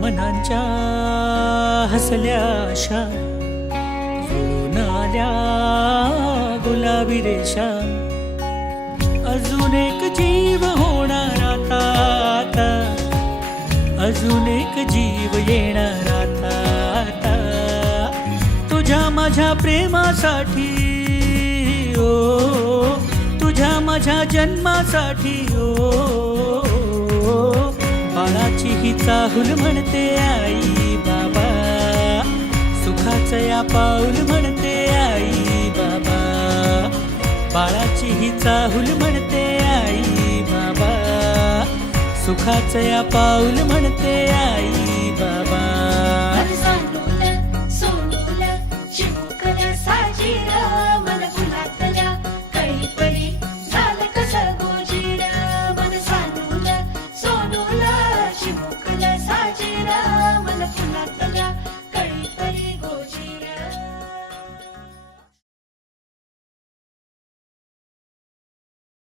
मनांच्या हसल्या आशा जुळून आल्या गुलाबी रेषा. अजून एक जीव होणार आता, आता अजून एक जीव येणार आता, आता तुझ्या माझ्या प्रेमासाठी ओ, तुझ्या माझ्या जन्मासाठी ओ. बाळाची ही चाहूल म्हणते आई बाबा, सुखाचं या पाऊल म्हणते आई बाबा. बाळाची ही चाहूल म्हणते आई बाबा, सुखाचं या पाऊल म्हणते आई बाबा.